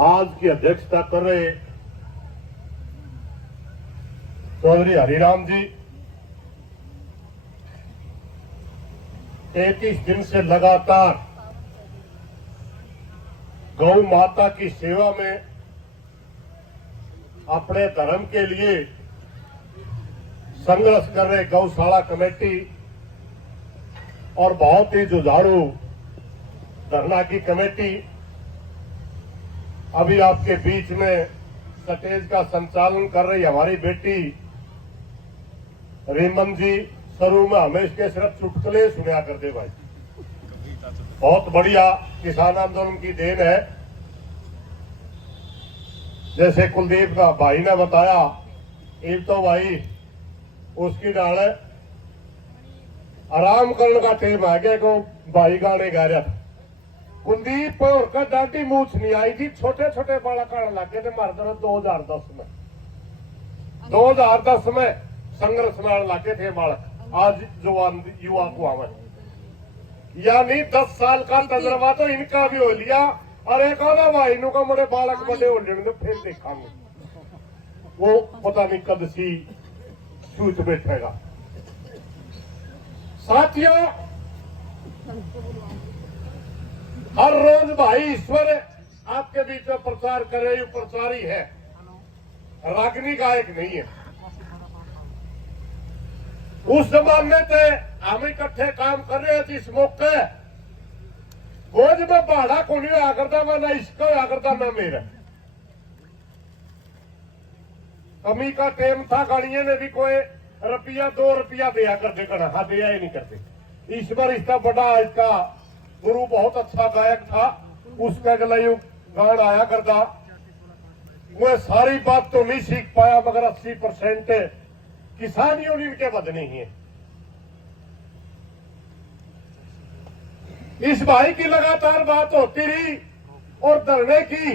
आज की अध्यक्षता कर रहे चौधरी हरिराम जी 33 दिन से लगातार गौ माता की सेवा में अपने धर्म के लिए संघर्ष कर रहे गौशाला कमेटी और बहुत ही जुझारू धरना की कमेटी अभी आपके बीच में स्टेज का संचालन कर रही हमारी बेटी रीमन जी शुरू में हमें इसके सिर्फ चुटकुले सुना करते भाई। बहुत बढ़िया किसान आंदोलन की देन है। जैसे कुलदीप का भाई ने बताया, एक तो भाई उसकी डाल आराम करने का टाइम आ गया को भाई गाने गा रहा था। कुलदीप और का दांती मूछ नहीं आई थी, छोटे छोटे बालक आने लगे थे मार दर 2010 में संघर्ष में आने लगे थे बालक। आज जवान युवा को आवे यानी 10 साल का तजर्बा तो इनका भी हो लिया। और एक आधा भाई नु का बड़े बालक बड़े हो लेंगे फिर देखांगे वो पता नहीं कद सी सूत बैठेगा। साथियों, हर रोज भाई ईश्वर आपके बीच में प्रचार करे, ये प्रचारी है, रागनी गायक नहीं है। उस जमाने से हम इकट्ठे काम कर रहे थे। इस मौके बोझ में भाड़ा को नहीं होया करता, मैं ना इसका होया करता ना मेरा। कमी का टेम था, गाड़ियों ने भी कोई रुपया 2 रुपया दिया करते करना, हाँ दिया ही नहीं करते। इस बार इसका बड़ा इसका गुरु बहुत अच्छा गायक था, उसका गला गान आया करता। मैं सारी बात तो नहीं सीख पाया मगर 80% किसान यूनियन के बदने ही है। इस भाई की लगातार बात होती रही और धरने की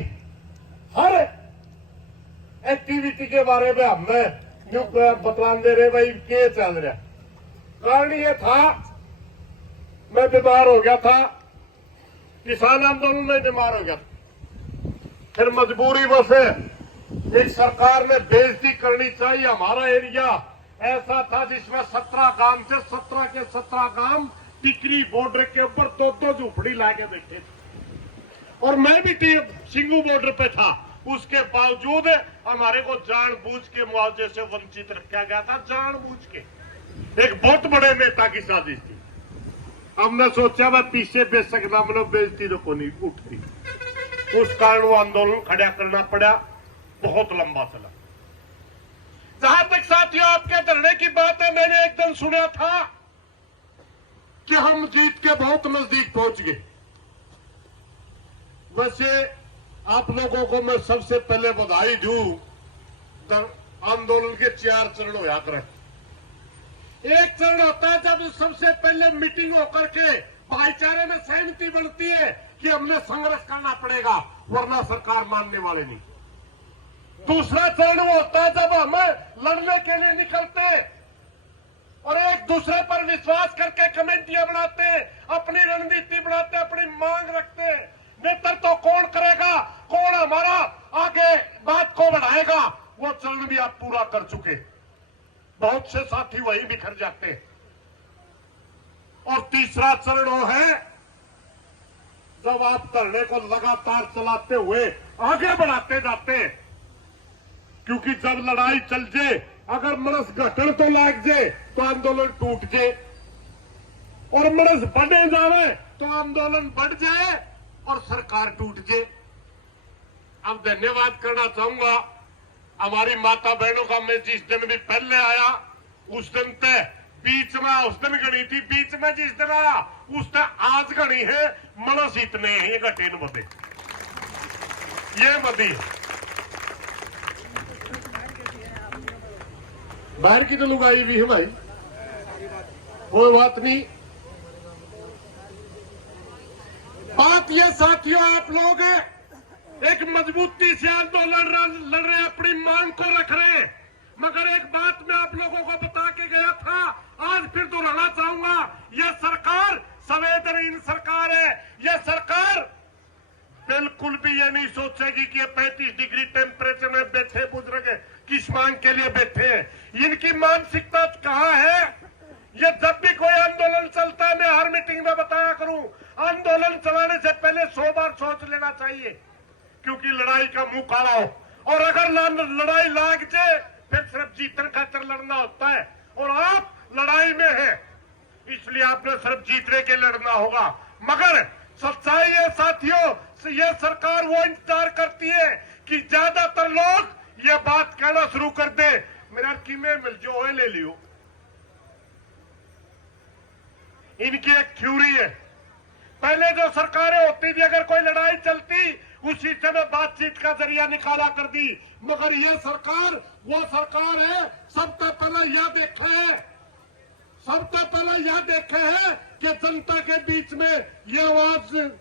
हर एक्टिविटी के बारे में हमें क्यों बतलान दे रहे भाई क्या चल रहा। कारण ये था, मैं बीमार हो गया था, किसान आंदोलन में बीमार हो गया था। फिर मजबूरी बस एक सरकार ने बेइज्जती करनी चाहिए। हमारा एरिया ऐसा था जिसमें 17 गांव थे, 17 के 17 गांव टिकरी बॉर्डर के ऊपर 2-2 झोपड़ी लाके बैठे थे और मैं भी सिंगू बॉर्डर पे था। उसके बावजूद हमारे को जानबूझ के मुआवजे से वंचित रखा गया था, जानबूझ के। एक बहुत बड़े नेता की साजिश थी। हमने सोचा मैं पीछे बेशक ना मतलब बेइज्जती तो को नहीं उठती, उस कारण वो आंदोलन खड़ा करना पड़ा, बहुत लंबा चला। जहां तक साथियों आपके धरने की बात है, मैंने एक दिन सुना था कि हम जीत के बहुत नजदीक पहुंच गए। वैसे आप लोगों को मैं सबसे पहले बधाई दूं, आंदोलन के 4 चरण होया करें। एक चरण होता है जब सबसे पहले मीटिंग होकर के भाईचारे में सहमति बनती है कि हमने संघर्ष करना पड़ेगा वरना सरकार मानने वाले नहीं। दूसरा चरण वो होता है जब हम लड़ने के लिए निकलते और एक दूसरे पर विश्वास करके कमेटियां बनाते, अपनी रणनीति बनाते, अपनी मांग रखते। नेतृत्व तो कौन करेगा, कौन हमारा आगे बात को बढ़ाएगा, वो चरण भी आप पूरा कर चुके। बहुत से साथी वहीं बिखर जाते। और तीसरा चरण वो है जब आप धरने को लगातार चलाते हुए आगे बढ़ाते जाते, क्योंकि जब लड़ाई चल जाए, अगर मनस घटन तो लाग जाए तो आंदोलन टूट जाए और मनस बढ़े जावे तो आंदोलन बढ़ जाए और सरकार टूट जाए। अब धन्यवाद करना चाहूंगा हमारी माता बहनों का। मैं जिस दिन भी पहले आया उस दिन तय बीच में उस दिन गणी थी, बीच में जिस दिन आया उस दिन आज गणी है। मनस इतने हैं, ये घटे न बदे, ये मदी बाहर की तो लुगाई भी है भाई, कोई बात नहीं। बात ये साथियों, आप लोग एक मजबूती से आंदोलन लड़ रहे, अपनी मांग को रख रहे हैं। मगर एक बात मैं आप लोगों को बता के गया था, आज फिर दोहराना चाहूंगा, यह सरकार संवेदनहीन सरकार है। यह सरकार बिल्कुल भी ये नहीं सोचेगी कि ये 35 डिग्री टेम्परेचर में बैठे बुजुर्ग किस मांग के लिए बैठे हैं। इनकी मानसिकता कहाँ है? ये जब भी कोई आंदोलन चलता है, मैं हर मीटिंग में बताया करूं, आंदोलन चलाने से पहले 100 बार सोच लेना चाहिए, क्योंकि लड़ाई का मुंह काला हो। और अगर लड़ाई लाग जाए फिर सिर्फ जीतने खातिर लड़ना होता है, और आप लड़ाई में हैं, इसलिए आपने सिर्फ जीतने के लड़ना होगा। मगर सच्चाई है साथियों, ये सरकार वो इंतजार करती है कि ज्यादातर लोग ये बात कहना शुरू कर दे, मेरा कीमे मिल जो है ले लियो। इनकी एक थ्योरी है, पहले जो सरकारें होती थी अगर कोई लड़ाई चलती उसी समय बातचीत का जरिया निकाला कर दी। मगर ये सरकार वो सरकार है, सबसे पहले यह देखे है कि जनता के बीच में ये आवाज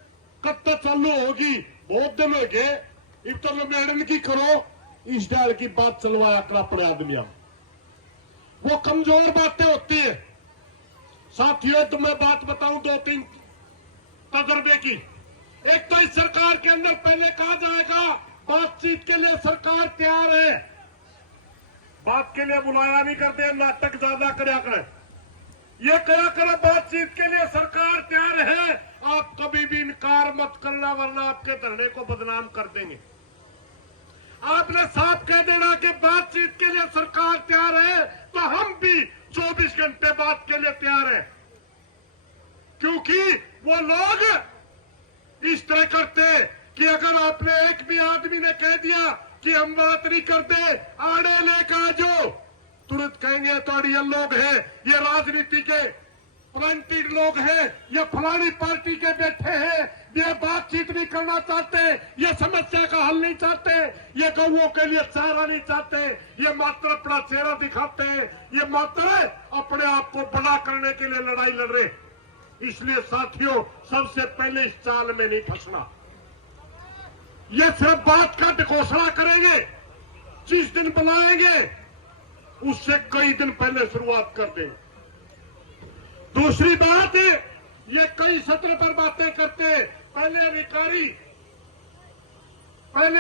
कब तक चालू होगी। बहुत दिन हो गए, इब तो मेड़न की करो, इस डाल की बात चलवाया कर अपने आदमियों। वो कमजोर बातें होती है साथियों। तो मैं बात बताऊं 2-3 तजर्बे की। एक तो इस सरकार के अंदर पहले कहा जाएगा बातचीत के लिए सरकार तैयार है, बात के लिए बुलाया नहीं करते, नाटक ज्यादा करया करें, ये कया करें बातचीत के लिए सरकार तैयार है। आप कभी भी इनकार मत करना, वरना आपके धरने को बदनाम कर देंगे। आपने साफ कह देना कि बातचीत के लिए सरकार तैयार है, तो हम भी 24 घंटे बात के लिए तैयार हैं, क्योंकि वो लोग इस तरह करते कि अगर आपने एक भी आदमी ने कह दिया कि हम बात नहीं करते, आड़े लेकर आ जाओ, तुरंत कहेंगे तो ये लोग हैं, ये राजनीति के प्लांटेड लोग हैं, ये फलानी पार्टी के बैठे हैं, ये बातचीत नहीं करना चाहते, ये समस्या का हल नहीं चाहते, ये गौओं के लिए चारा नहीं चाहते, ये मात्र अपना चेहरा दिखाते हैं, ये मात्र अपने आप को बड़ा करने के लिए लड़ाई लड़ रहे। इसलिए साथियों, सबसे पहले इस चाल में नहीं फंसना। ये सिर्फ बात का घोषणा करेंगे, जिस दिन बुलाएंगे उससे कई दिन पहले शुरुआत कर देंगे। दूसरी बात है, ये कई सत्र पर बातें करते हैं, पहले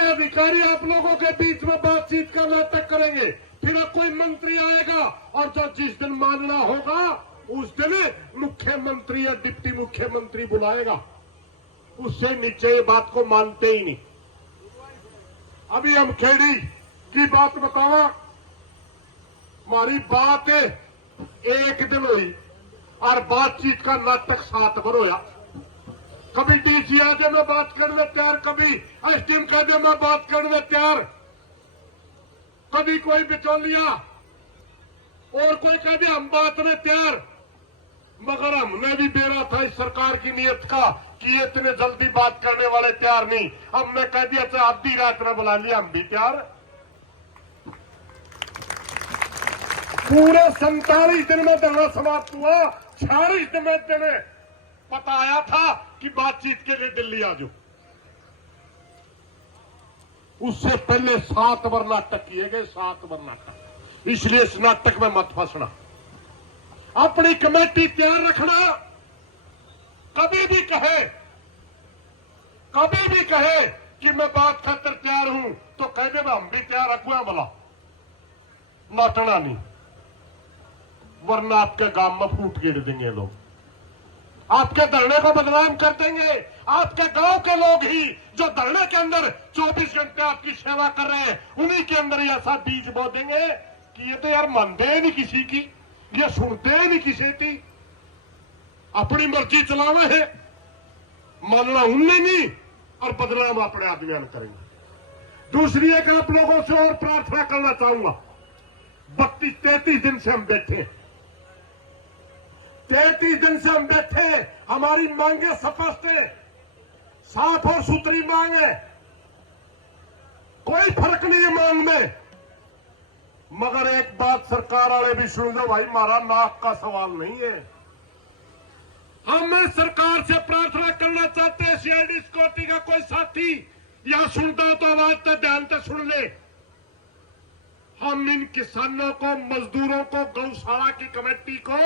अधिकारी आप लोगों के बीच में बातचीत का नाटक करेंगे, फिर कोई मंत्री आएगा और जो जिस दिन मानना होगा उस दिन मुख्यमंत्री या डिप्टी मुख्यमंत्री बुलाएगा, उससे नीचे ये बात को मानते ही नहीं। अभी हम खेड़ी की बात बतावा, हमारी बात एक दिन हुई और बातचीत का नाटक 7 बार होया। कभी डीसी आदे में बात करने तैयार, कभी एसडीएम कह दे मैं बात करने तैयार, कभी कोई बिचौलिया और कोई कह दे हम बात में तैयार। मगर हमने भी बेरा था इस सरकार की नीयत का कि ये इतने जल्दी बात करने वाले तैयार नहीं। हमने कह दिया था आधी रात में बुला लिया, हम भी तैयार। पूरे 47 दिन में धरना समाप्त हुआ, 46 दिन में पता आया था कि बातचीत के लिए दिल्ली आ जाओ। उससे पहले 7 बार नाटक किए गए, 7 बार नाटक। इसलिए इस नाटक में मत फंसना, अपनी कमेटी तैयार रखना। कभी भी कहे कि मैं बात खातिर तैयार हूं, तो कह दे हम भी तैयार रखुआ, बोला नाटना नहीं, वरना आपके गांव में फूट गिर देंगे लोग, आपके धरने को बदनाम कर देंगे। आपके गांव के लोग ही जो धरने के अंदर 24 घंटे आपकी सेवा कर रहे हैं, उन्हीं के अंदर ऐसा बीज बो देंगे कि ये तो यार मानते नहीं किसी की, ये सुनते नहीं किसी की, अपनी मर्जी चलावे है, मानना उनने नहीं और बदनाम अपने आदमी करेंगे। दूसरी एक आप लोगों से और प्रार्थना करना चाहूंगा, 32-33 दिन से हम बैठे, 33 दिन से हम बैठे, हमारी मांगे स्पष्ट है, साफ और सुथरी मांग है, कोई फर्क नहीं है मांग में। मगर एक बात सरकार वाले भी सुन लो भाई, हमारा नाक का सवाल नहीं है। हम सरकार से प्रार्थना करना चाहते हैं, सीआईडी सिक्योरिटी का कोई साथी यहां सुनता हो तो आवाज तक ध्यान से सुन ले। हम इन किसानों को, मजदूरों को, गौशाला की कमेटी को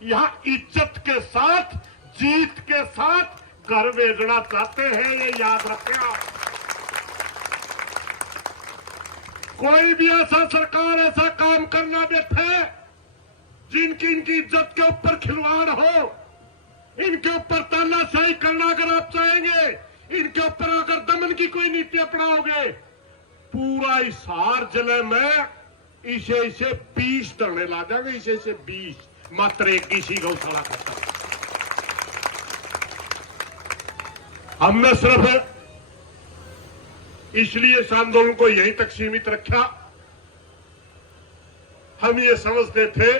यहां इज्जत के साथ, जीत के साथ घर भेजना चाहते हैं, ये याद रखें आप। कोई भी ऐसा सरकार ऐसा काम करना बैठे जिनकी इनकी इज्जत के ऊपर खिलवाड़ हो, इनके ऊपर तानाशाही करना अगर आप चाहेंगे, इनके ऊपर अगर दमन की कोई नीति अपनाओगे, पूरा हिसार जिले में इसे 20 धरने ला जाएंगे, इसे 20 मात्र एक इसी गौशाला करता। हमने सिर्फ इसलिए इस आंदोलन को यहीं तक सीमित रखा, हम ये समझते थे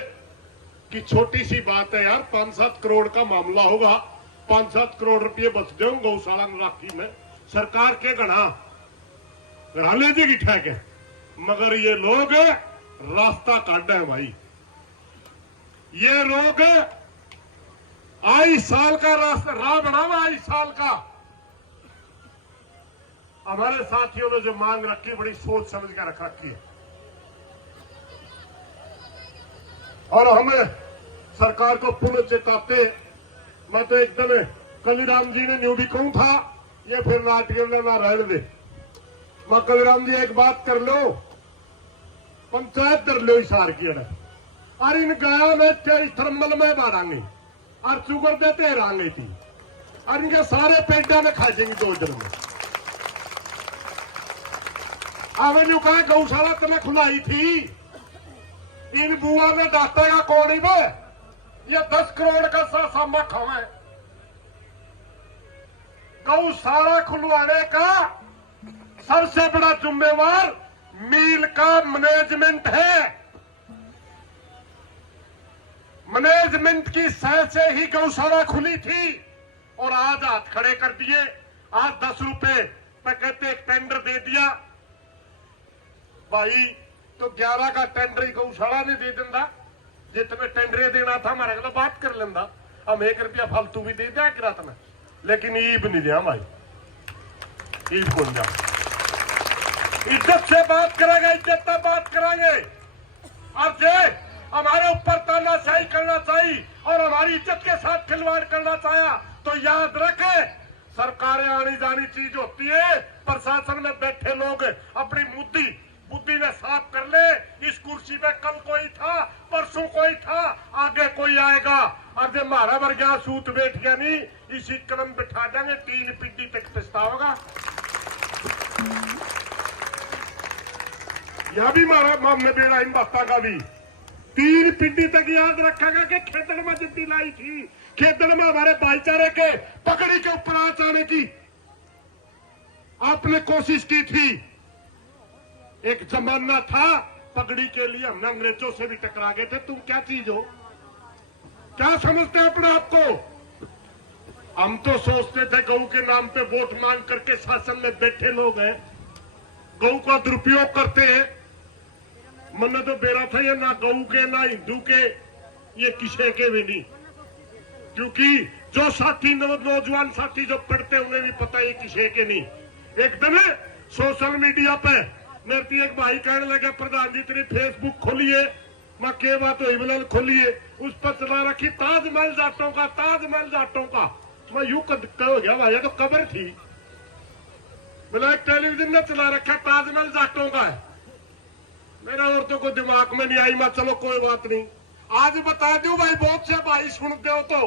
कि छोटी सी बात है यार, 5-7 करोड़ का मामला होगा, 5-7 करोड़ रुपये बच गए गौशाला राखी में, सरकार के गणा ले देगी ठेके। मगर ये लोग रास्ता काट है भाई, ये लोग 2 साल का रास्ता राह बढ़ावा, 2 साल का। हमारे साथियों ने जो मांग रखी बड़ी सोच समझ कर रख रखी है, और हमें सरकार को पुनः चेताते। मैं तो एक दिन कलीराम जी ने न्यू भी कहूं था, ये फिर नाटक ना रहने दे। मैं कलीराम जी एक बात कर लो, पंचायत कर लो इशार की, और इन गाया में थर्मल में बाढ़ांगे और चुगर देते रांगे थी, और इनके सारे पेटा में खा जाएंगे 2 दिन में। अब कहा गौशाला तुम्हें खुलाई थी, इन बुआ ने डांटेगा कौन ही वो, ये 10 करोड़ का सामा खावे। गौशाला खुलवाने का सबसे बड़ा जिम्मेवार मिल का मैनेजमेंट है। मैनेजमेंट की सह से ही गौशाला खुली थी, और आज हाथ खड़े कर दिए। आज 10 रुपए पे कहते एक टेंडर दे दिया भाई, तो 11 का टेंडर ही गौशाला ने दे देंदा, जितने टेंडर देना था हमारे को बात कर लेंदा, हम 1 रुपया फालतू भी दे दिया रात में, लेकिन ईब नहीं दिया भाई, ईब कौन जा। इज्जत से बात करेंगे, इज्जत से बात करेंगे। और जे हमारे ऊपर तानाशाही करना चाहिए और हमारी इज्जत के साथ खिलवाड़ करना चाहा, तो याद रखे सरकारें आनी जानी चीज होती है। प्रशासन में बैठे लोग अपनी बुद्धि ने साफ कर ले। इस कुर्सी पे कल कोई था, परसों कोई था, आगे कोई आएगा, और जब हमारा वर्गा सूत बैठ गया नहीं, इसी कदम बिठा देंगे, 3 पीढ़ी तक पिस्ता होगा। यह भी हमारा मामले बेड़ा इन बातों का भी 3 पीढ़ी तक याद रखेगा कि खेतड़ में जिद्दी लाई थी, खेतड़ में हमारे भाईचारे के पकड़ी के ऊपर आ जाने की आपने कोशिश की थी। एक जमाना था पगड़ी के लिए हमने अंग्रेजों से भी टकरा गए थे। तुम क्या चीज हो, क्या समझते हैं अपने आप को? हम तो सोचते थे गऊ के नाम पे वोट मांग करके शासन में बैठे लोग हैं, गऊ का दुरुपयोग करते हैं। मन तो बेरा था ये ना गऊ के ना हिंदू के, ये किसी के भी नहीं, क्योंकि जो साथी नौजवान साथी जो पढ़ते उन्हें भी पता है किसी के नहीं। एक दिन सोशल मीडिया पे मेरे एक भाई कहने लगे प्रधान जी तेरी फेसबुक खोलिए, मैं के बात हुई बिलल खोलिए, उस पर चला रखी ताजमहल जाटों का, ताजमहल जाटों का। मैं यूं हो गया भाई, तो कब्र थी, बोला टेलीविजन ने चला रखा ताजमहल जाटों का है। मेरा औरतों को दिमाग में नहीं आई, मैं चलो कोई बात नहीं। आज बता दू भाई, बहुत से भाई सुनते हो तो,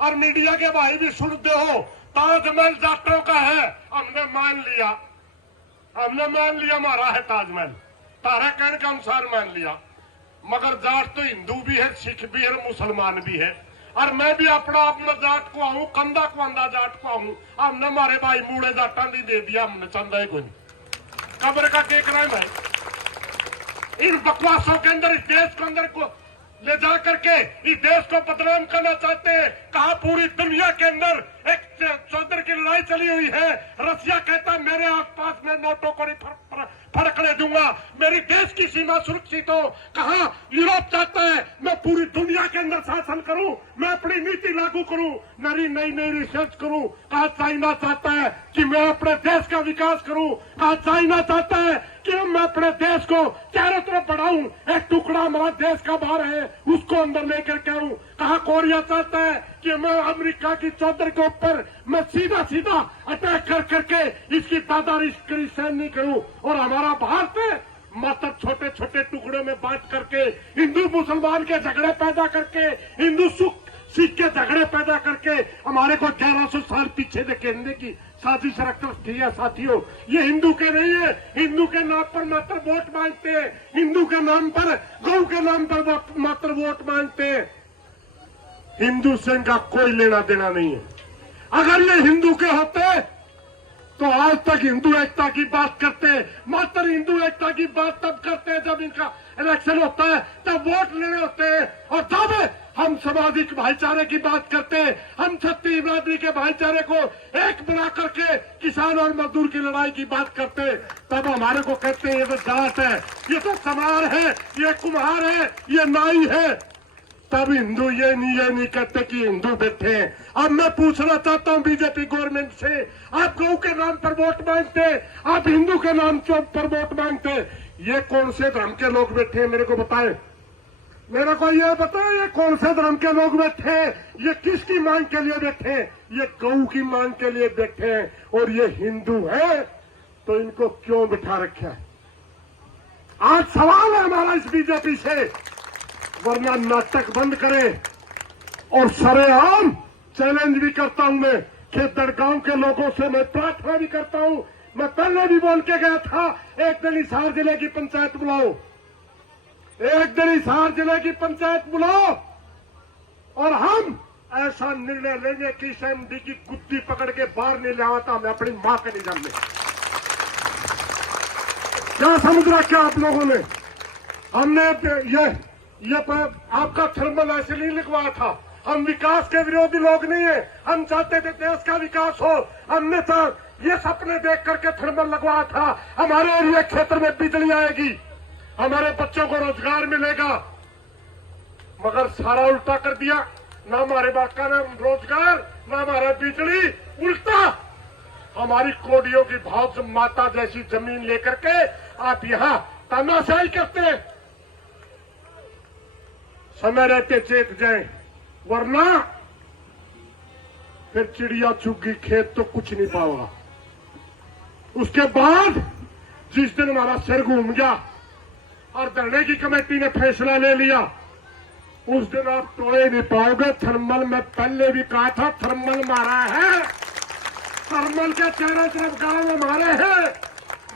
और मीडिया के भाई भी सुनते हो, ताजमहल जाटों का है। हमने मान लिया हमारा है ताजमहल, तारा कहने के अनुसार मान लिया। मगर जाट तो हिंदू भी है, सिख भी है, मुसलमान भी है, और मैं भी अपना जाट को आऊं, कंधा को अंधा जाट को आऊं। हमने हमारे भाई मूड़े जाटा नहीं दे दिया, हमने चंदा ही कोई नहीं। कब्र का केक रहा है भाई। इन बकवासों के अंदर, इस देश के अंदर को ले जा करके इस देश को बदनाम करना चाहते हैं। कहा पूरी दुनिया के अंदर एक चौधर की लड़ाई चली हुई है, रसिया कहता मेरे आसपास में नोटों को नहीं फड़कने दूंगा, मेरी देश की सीमा सुरक्षित हो। कहा यूरोप चाहता है मैं पूरी दुनिया के अंदर शासन करूं, मैं अपनी नीति लागू करूं, नई रिसर्च करूं। कहा चाइना चाहता है कि मैं अपने देश का विकास करूं। कहा चाइना चाहता है कि मैं अपने देश को चारों तरफ बढ़ाऊं, एक टुकड़ा हमारा देश का बाहर है उसको अंदर लेकर के आऊं। कहा कोरिया चाहता है कि मैं अमेरिका की चौधर के ऊपर मैं सीधा सीधा अटैक कर करके इसकी दादारी सहन नहीं करूं। और हमारा भारत मात्र छोटे छोटे टुकड़ों में बांट करके हिंदू मुसलमान के झगड़े पैदा करके हिंदू सिख के झगड़े पैदा करके हमारे को 1100 साल पीछे धकेलने की साजिश रखती है। साथियों, ये हिंदू के नहीं है। हिंदू के नाम पर मात्र वोट मांगते हैं, हिंदू के नाम पर गौ के नाम पर मात्र वोट मांगते हैं। हिंदू से इनका कोई लेना देना नहीं है। अगर ये हिंदू के होते तो आज तक हिंदू एकता की बात करते हैं। मात्र हिंदू एकता की बात तब करते हैं जब इनका इलेक्शन होता है, तब वोट लेने होते हैं। और तब हम सामाजिक भाईचारे की बात करते हैं, हम क्षत्रिय बिरादरी के भाईचारे को एक बना करके किसान और मजदूर की लड़ाई की बात करते हैं। तब हमारे को कहते हैं ये तो जाट है, ये तो चमार है, ये कुम्हार है, ये नाई है। तब हिंदू ये नहीं कहते कि हिंदू बैठे हैं। अब मैं पूछना चाहता हूं बीजेपी गवर्नमेंट से, आप गौ के नाम पर वोट मांगते, आप हिंदू के नाम पर वोट मांगते, ये कौन से धर्म के लोग बैठे हैं? मेरे को बताएं, मेरे को ये बताएं, ये कौन से धर्म के लोग बैठे हैं? ये किसकी मांग के लिए बैठे हैं? ये गौ की मांग के लिए बैठे हैं। और ये हिंदू है तो इनको क्यों बिठा रखा है? आज सवाल है हमारा इस बीजेपी से, वरना नाटक बंद करें। और सरेआम चैलेंज भी करता हूं मैं खेतड़ गांव के लोगों से, मैं प्रार्थना भी करता हूं। मैं पहले भी बोल के गया था, एक दिन हिसार जिले की पंचायत बुलाओ, एक दिन हिसार जिले की पंचायत बुलाओ और हम ऐसा निर्णय लेंगे कि इस एमडी की गुद्दी पकड़ के बाहर नहीं ले आता, मैं अपनी मां के नहीं जानने। क्या समझ रखा आप लोगों ने? हमने ये आपका थर्मल ऐसे नहीं लिखवाया था। हम विकास के विरोधी लोग नहीं है, हम चाहते थे देश का विकास हो। हमने तो ये सपने देख करके थर्मल लगवाया था, हमारे एरिया क्षेत्र में बिजली आएगी, हमारे बच्चों को रोजगार मिलेगा। मगर सारा उल्टा कर दिया, ना हमारे बाप का नाम रोजगार, ना हमारा बिजली, उल्टा हमारी कोडियों की भाव माता जैसी जमीन लेकर के आप यहाँ तानाशाही करते हैं। समय रहते चेत जाए, वरना फिर चिड़िया चुगी खेत तो कुछ नहीं पाओगा। उसके बाद जिस दिन हमारा सिर घूम गया और धरने की कमेटी ने फैसला ले लिया, उस दिन आप तोड़े नहीं पाओगे। थर्मल में पहले भी कहा था, थर्मल मारा है, थर्मल के चारों तरफ गांव हमारे हैं,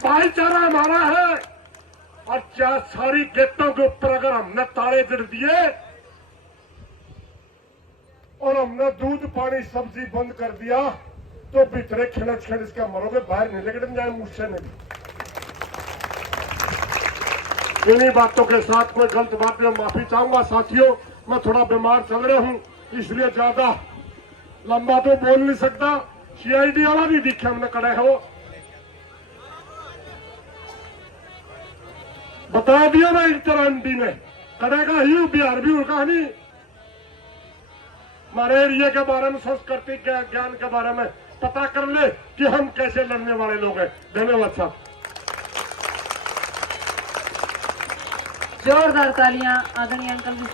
भाईचारा हमारा है। और क्या सारी गेटों के ऊपर अगर हमने ताले जड़ दिए और हमने दूध पानी सब्जी बंद कर दिया तो भीतरे खिलच खिलच के मरोगे, बाहर नहीं लेकिन जाए मुझसे नहीं। इन्हीं बातों के साथ कोई गलत बात में माफी चाहूंगा। साथियों, मैं थोड़ा बीमार चल रहा हूं, इसलिए ज्यादा लंबा तो बोल नहीं सकता। सीआईडी वाला भी दिखे हमने खड़े हो, बता दिया ना इंटर एमडी ने करेगा ही बिहार भी उनका नहीं। हमारे एरिया के बारे में, संस्कृति के ज्ञान के बारे में पता कर ले कि हम कैसे लड़ने वाले लोग हैं। धन्यवाद साहब। जोरदार तालियां आदरणीय अंकल जी।